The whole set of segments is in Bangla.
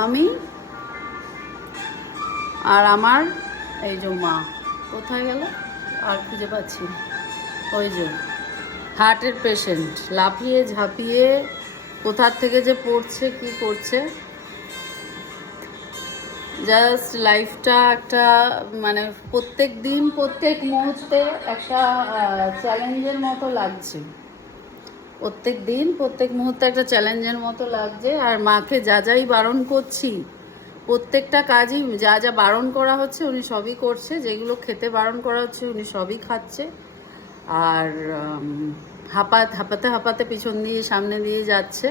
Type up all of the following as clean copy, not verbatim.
আমি আর আমার এই যে মা কোথায় গেল আর খুঁজে পাচ্ছি না। ওই যে হার্টের পেশেন্ট লাফিয়ে ঝাঁপিয়ে কোথার থেকে যে পড়ছে কি করছে, জাস্ট লাইফটা একটা মানে প্রত্যেক দিন প্রত্যেক মুহূর্তে একটা চ্যালেঞ্জের মতো লাগছে। প্রত্যেক দিন প্রত্যেক মুহূর্তে একটা চ্যালেঞ্জের মতো লাগছে। আর মাকে যা যাই বারণ করছি, প্রত্যেকটা কাজই যা যা বারণ করা হচ্ছে উনি সবই করছে, যেগুলো খেতে বারণ করা হচ্ছে উনি সবই খাচ্ছে। আর হাঁপাতে হাঁপাতে পিছন দিয়ে সামনে দিয়ে যাচ্ছে।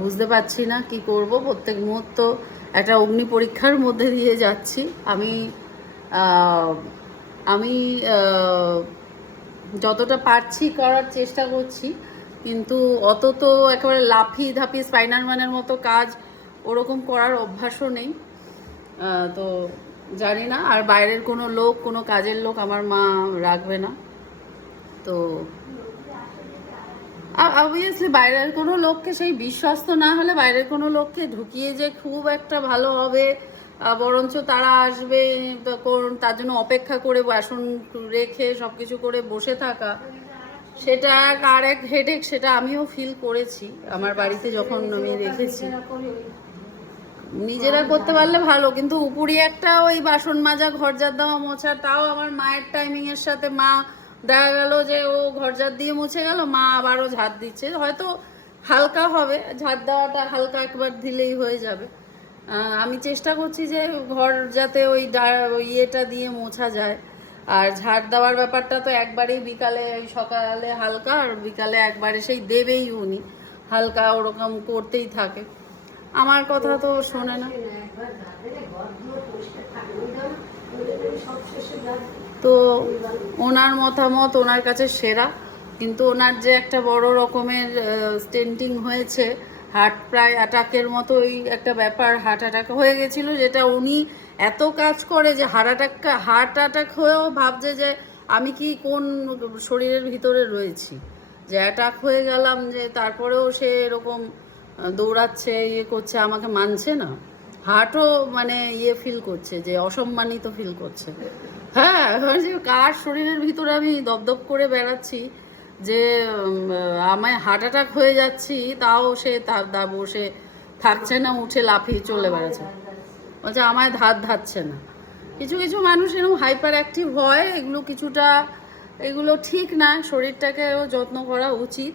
বুঝতে পারছি না কি করব, প্রত্যেক মুহূর্ত একটা অগ্নি পরীক্ষার মধ্যে দিয়ে যাচ্ছি। আমি আমি যতটা পারছি করার চেষ্টা করছি, কিন্তু অত তো একেবারে লাফিয়ে ধাপিয়ে স্পাইডারম্যানের মতো কাজ ওরকম করার অভ্যাসও নেই। তো জানি না, আর বাইরের কোনো লোক, কোনো কাজের লোক আমার মা রাখবে না। তো অবভিয়াসলি বাইরের কোনো লোককে, সেই বিশ্বস্ত না হলে বাইরের কোনো লোককে ঢুকিয়ে যে খুব একটা ভালো হবে, বরঞ্চ তারা আসবে তার জন্য অপেক্ষা করে বাসন রেখে সব কিছু করে বসে থাকা, সেটা আর এক হেডেক। সেটা আমিও ফিল করেছি আমার বাড়িতে যখন আমি রেখেছি। নিজেরা করতে পারলে ভালো, কিন্তু উপরি একটা ওই বাসন মাজা, ঘর ঝাড় দেওয়া, মোছা, তাও আমার মায়ের টাইমিংয়ের সাথে মা দেখা গেল যে ও ঘর ঝাড় দিয়ে মুছে গেল, মা আবারও ঝাড় দিচ্ছে। হয়তো হালকা হবে ঝাড় দেওয়াটা, হালকা একবার দিলেই হয়ে যাবে। আমি চেষ্টা করছি যে ঘর যাতে ওই ইয়েটা দিয়ে মোছা যায়। আর ঝাড় দেওয়ার ব্যাপারটা তো একবারেই বিকালে, সকালে হালকা আর বিকালে একবারে সেই দেবেই উনি, হালকা ওরকম করতেই থাকে। আমার কথা তো শোনে না। তো ওনার মতামত ওনার কাছে সেরা, কিন্তু ওনার যে একটা বড় রকমের স্টেন্টিং হয়েছে, হার্ট প্রায় অ্যাটাকের মতোই একটা ব্যাপার, হার্ট অ্যাটাক হয়ে গেছিলো, যেটা উনি এত কাজ করে যে হার্ট অ্যাটাক হয়েও ভাবছে যে আমি কি কোন শরীরের ভিতরে রয়েছি, যে অ্যাটাক হয়ে গেলাম, যে তারপরেও সে এরকম দৌড়াচ্ছে, ইয়ে করছে, আমাকে মানছে না। হার্টও মানে ইয়ে ফিল করছে, যে অসম্মানিত ফিল করছে। হ্যাঁ, যে কার শরীরের ভিতরে আমি দপদপ করে বেড়াচ্ছি, যে আমায় হার্ট অ্যাটাক হয়ে যাচ্ছি, তাও সে বসে থাকছে না, উঠে লাফিয়ে চলে বেড়াচ্ছে, বলছে আমায় ধাচ্ছে না। কিছু কিছু মানুষ এরকম হাইপার অ্যাক্টিভ হয়, এগুলো ঠিক না। শরীরটাকেও যত্ন করা উচিত,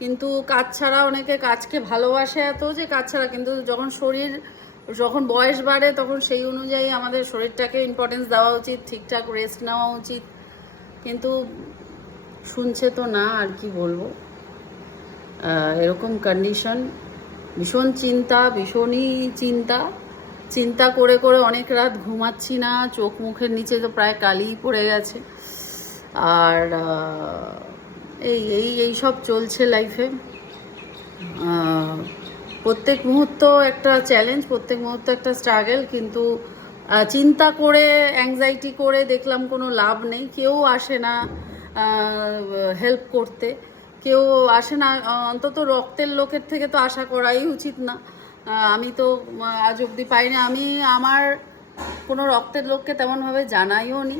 কিন্তু কাজ ছাড়া অনেকে কাজকে ভালোবাসে এত যে কাজ ছাড়া, কিন্তু যখন বয়স বাড়ে তখন সেই অনুযায়ী আমাদের শরীরটাকে ইম্পর্টেন্স দেওয়া উচিত, ঠিকঠাক রেস্ট নেওয়া উচিত, কিন্তু শুনছে তো না। আর কি বলবো, এরকম কন্ডিশন, ভীষণই চিন্তা করে করে অনেক রাত ঘুমাচ্ছি না, চোখ মুখের নিচে তো প্রায় কালি পড়ে গেছে। আর এই সব চলছে লাইফে। প্রত্যেক মুহূর্ত একটা চ্যালেঞ্জ, প্রত্যেক মুহূর্ত একটা স্ট্রাগল, কিন্তু চিন্তা করে অ্যাংজাইটি করে দেখলাম কোনো লাভ নেই। কেউ আসে না হেল্প করতে, কেউ আসে না, অন্তত রক্তের লোকের থেকে তো আশা করাই উচিত না। আমি তো আজ অবধি পাইনি, আমি আমার কোনো রক্তের লোককে তেমনভাবে জানাইও নি।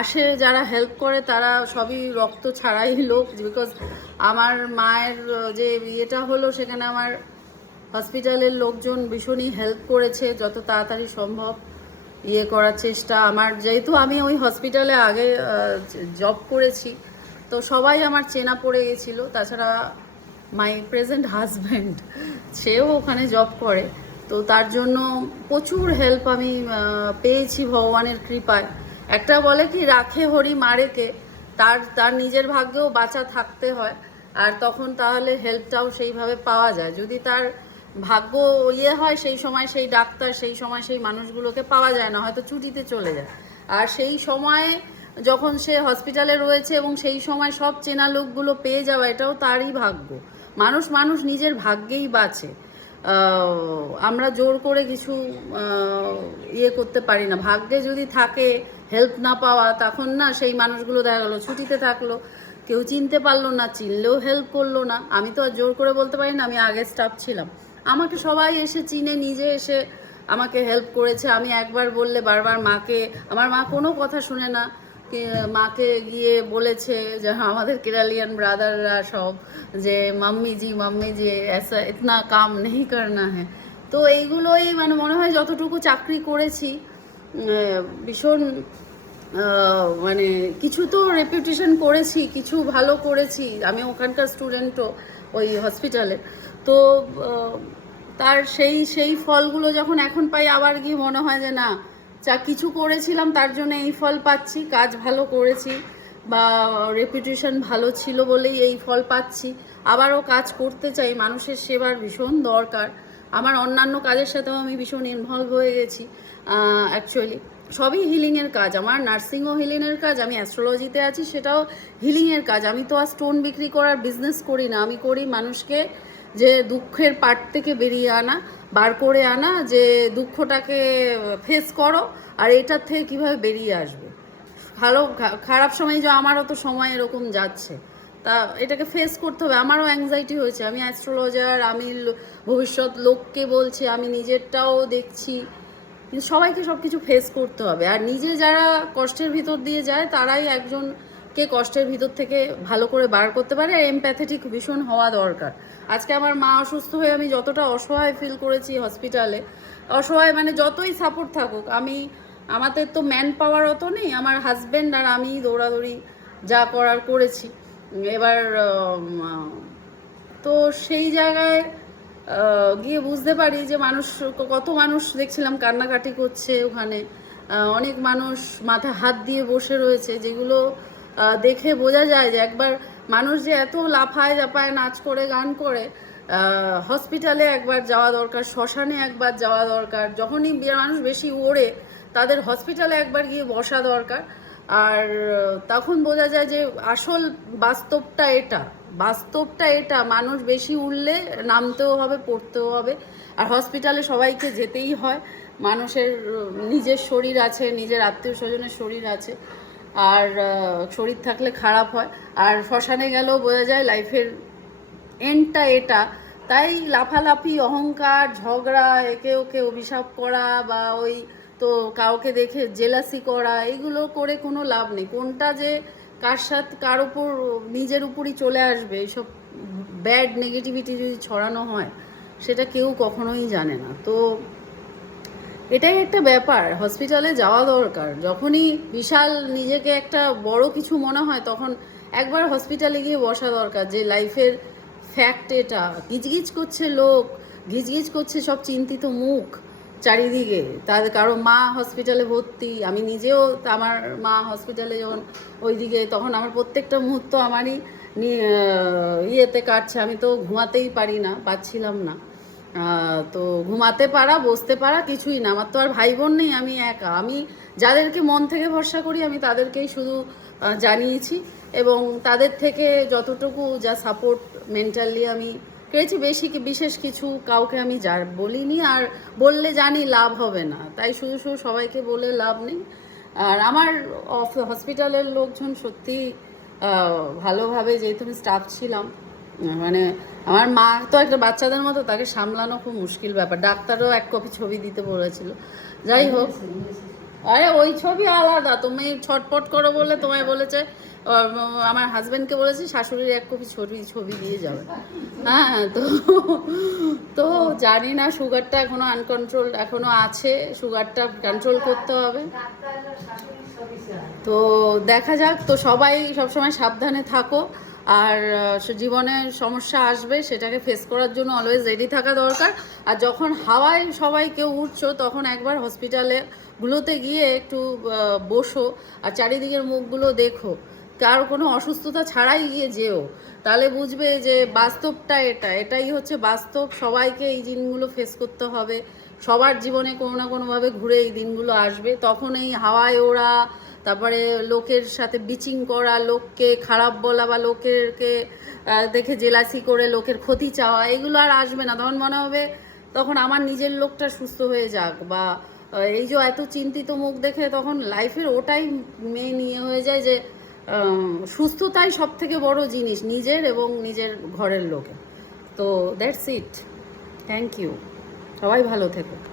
আসে যারা হেল্প করে তারা সবই রক্ত ছাড়াই লোক, বিকজ আমার মায়ের যে ইয়েটা হলো সেখানে আমার হসপিটালের লোকজন ভীষণই হেল্প করেছে, যত তাড়াতাড়ি সম্ভব ইয়ে করার চেষ্টা। আমার যেহেতু আমি ওই হসপিটালে আগে জব করেছি, তো সবাই আমার চেনা পড়ে গেছিলো। তাছাড়া মাই প্রেজেন্ট হাজব্যান্ড, সেও ওখানে জব করে, তো তার জন্য প্রচুর হেল্প আমি পেয়েছি ভগবানের কৃপায়। একটা বলে কি, রাখে হরি মারেকে, তার নিজের ভাগ্যেও বাঁচা থাকতে হয়, আর তখন তাহলে হেল্পটাও সেইভাবে পাওয়া যায়। যদি তার ভাগ্য ইয়ে হয়, সেই সময় সেই ডাক্তার, সেই সময় সেই মানুষগুলোকে পাওয়া যায় না, হয়তো ছুটিতে চলে যায়। আর সেই সময়ে যখন সে হসপিটালে রয়েছে এবং সেই সময় সব চেনা লোকগুলো পেয়ে যাওয়া, এটাও তারই ভাগ্য। মানুষ নিজের ভাগ্যেই বাঁচে। আমরা জোর করে কিছু ইয়ে করতে পারি না। ভাগ্যে যদি থাকে হেল্প না পাওয়া, তখন না সেই মানুষগুলো দেখা গেলো ছুটিতে থাকলো, কেউ চিনতে পারলো না, চিনলেও হেল্প করলো না। আমি তো আর জোর করে বলতে পারি না, আমি আগে স্টাফ ছিলাম, আমাকে সবাই এসে চিনে, নিজে এসে আমাকে হেল্প করেছে। আমি একবার বললে বারবার মাকে, আমার মা কোনো কথা শুনে না, মাকে গিয়ে বলেছে যে আমাদের কেরালিয়ান ব্রাদাররা সব, যে মাম্মি জি ऐसा इतना काम नहीं करना है। তো এইগুলোই মানে মনে হয় যতটুকু চাকরি করেছি ভীষণ মানে কিছু তো রেপুটেশন করেছি, কিছু ভালো করেছি। আমি ওখানকার স্টুডেন্টও ওই হসপিটালে, তো তার সেই ফলগুলো যখন এখন পাই, আবার গিয়ে মনে হয় যে না, যা কিছু করেছিলাম তার জন্য এই ফল পাচ্ছি, কাজ ভালো করেছি বা রেপুটেশন ভালো ছিল বলেই এই ফল পাচ্ছি। আবারও কাজ করতে চাই, মানুষের সেবার ভীষণ দরকার। আমার অন্যান্য কাজের সাথেও আমি ভীষণ ইনভলভ হয়ে গেছি। অ্যাকচুয়ালি সবই হিলিংয়ের কাজ, আমার নার্সিংও হিলিংয়ের কাজ, আমি অ্যাস্ট্রোলজিতে আছি সেটাও হিলিংয়ের কাজ। আমি তো আর স্টোন বিক্রি করার বিজনেস করি না, আমি করি মানুষকে যে দুঃখের পাট থেকে বেরিয়ে আনা, বার করে আনা, যে দুঃখটাকে ফেস করো আর এটার থেকে কীভাবে বেরিয়ে আসবে। খারাপ সময় যে আমারও তো সময় এরকম যাচ্ছে, তা এটাকে ফেস করতে হবে। আমারও অ্যাংজাইটি হয়েছে, আমি অ্যাস্ট্রোলজার, আমি ভবিষ্যৎ লোককে বলছি, আমি নিজেরটাও দেখছি, কিন্তু সবাইকে সব কিছু ফেস করতে হবে। আর নিজে যারা কষ্টের ভিতর দিয়ে যায় তারাই একজনকে কষ্টের ভিতর থেকে ভালো করে বার করতে পারে। আর এমপ্যাথেটিক ভীষণ হওয়া দরকার। আজকে আমার মা অসুস্থ হয়ে আমি যতটা অসহায় ফিল করেছি হসপিটালে, অসহায় মানে যতই সাপোর্ট থাকুক, আমাদের তো ম্যান পাওয়ার অত নেই, আমার হাজব্যান্ড আর আমি দৌড়াদৌড়ি যা করার করেছি। এবার তো সেই জায়গায় গিয়ে বুঝতে পারি যে কত মানুষ দেখছিলাম কান্নাকাটি করছে ওখানে, অনেক মানুষ মাথায় হাত দিয়ে বসে রয়েছে, যেগুলো দেখে বোঝা যায় যে একবার মানুষ যে এত লাফায় জাপায় নাচ করে গান করে, হসপিটালে একবার যাওয়া দরকার, শ্মশানে একবার যাওয়া দরকার। যখনই মানুষ বেশি ওড়ে তাদের হসপিটালে একবার গিয়ে বসা দরকার। আর তখন বোঝা যায় যে আসল বাস্তবটা এটা মানুষ বেশি উঠলে নামতেও হবে, পড়তেও হবে। আর হসপিটালে সবাইকে যেতেই হয়, মানুষের নিজের শরীর আছে, নিজের আত্মীয় স্বজনের শরীর আছে, আর শরীর থাকলে খারাপ হয়। আর শ্মশানে গেলেও বোঝা যায় লাইফের এন্ডটা এটা। তাই লাফালাফি, অহংকার, ঝগড়া, একে ওকে অভিশাপ করা বা ওই তো কাউকে দেখে জেলাসি করা, এগুলো করে কোনো লাভ নেই। কোনটা যে কার সাথে কার উপর নিজের উপরই চলে আসবে, এইসব ব্যাড নেগেটিভিটি যদি ছড়ানো হয়, সেটা কেউ কখনোই জানে না। তো এটাই একটা ব্যাপার, হসপিটালে যাওয়া দরকার। যখনই বিশাল নিজেকে একটা বড় কিছু মনে হয়, তখন একবার হসপিটালে গিয়ে বসা দরকার, যে লাইফের ফ্যাক্ট এটা। গিজগিজ করছে লোক, গিজগিজ করছে সব চিন্তিত মুখ চারিদিকে, তাদের কারো মা হসপিটালে ভর্তি, আমি নিজেও, আমার মা হসপিটালে যখন ওইদিকে, তখন আমার প্রত্যেকটা মুহূর্ত আমারই ইয়েতে কাটছে। আমি তো ঘুমাতেই পারছিলাম না। তো ঘুমাতে পারা, বসতে পারা কিছুই না। আমার তো আর ভাই বোন নেই, আমি একা। আমি যাদেরকে মন থেকে ভরসা করি আমি তাদেরকেই শুধু জানিয়েছি, এবং তাদের থেকে যতটুকু যা সাপোর্ট মেন্টালি আমি পেয়েছি, বিশেষ কিছু কাউকে আমি বলিনি, আর বললে জানি লাভ হবে না, তাই শুধু সবাইকে বলে লাভ নেই। আর আমার হসপিটালের লোকজন সত্যি ভালোভাবে, যেহেতু আমি স্টাফ ছিলাম, মানে আমার মা তো একটা বাচ্চাদের মতো, তাকে সামলানো খুব মুশকিল ব্যাপার। ডাক্তারও এক কপি ছবি দিতে বলেছিল। যাই হোক, আরে ওই ছবি আলাদা, তুমি ছটপট করো বলে তোমায় বলেছে, আমার হাজব্যান্ডকে বলেছি শাশুড়ির এক কপি ছবি দিয়ে যাবে। হ্যাঁ, তো জানি না, সুগারটা এখনো আনকন্ট্রোল এখনো আছে, সুগারটা কন্ট্রোল করতে হবে। তো দেখা যাক। তো সবাই সবসময় সাবধানে থাকো, আর জীবনে সমস্যা আসবে, সেটাকে ফেস করার জন্য অলওয়েজ রেডি থাকা দরকার। আর যখন হাওয়ায় সবাই কেউ উঠছো, তখন একবার হসপিটালগুলোতে গিয়ে একটু বসো আর চারিদিকের মুখগুলো দেখো, কারো কোনো অসুস্থতা ছাড়াই গিয়ে যেও, তাহলে বুঝবে যে বাস্তবটা এটাই হচ্ছে বাস্তব। সবাইকে এই দিনগুলো ফেস করতে হবে, সবার জীবনে কোনো না কোনোভাবে ঘুরে এই দিনগুলো আসবে। তখন এই হাওয়ায় ওড়া, তারপরে লোকের সাথে বিচিং করা, লোককে খারাপ বলা বা লোকেরকে দেখে জেলাসি করে লোকের ক্ষতি চাওয়া, এগুলো আর আসবে না। তখন মনে হবে তখন আমার নিজের লোকটা সুস্থ হয়ে যাক, বা এই যে এত চিন্তিত মুখ দেখে তখন লাইফের ওটাই মেন ইয়ে হয়ে যায় যে সুস্থতাই সব থেকে বড় জিনিস নিজের এবং নিজের ঘরের লোকের। তো দ্যাটস ইট। থ্যাংক ইউ, সবাই ভালো থেকো।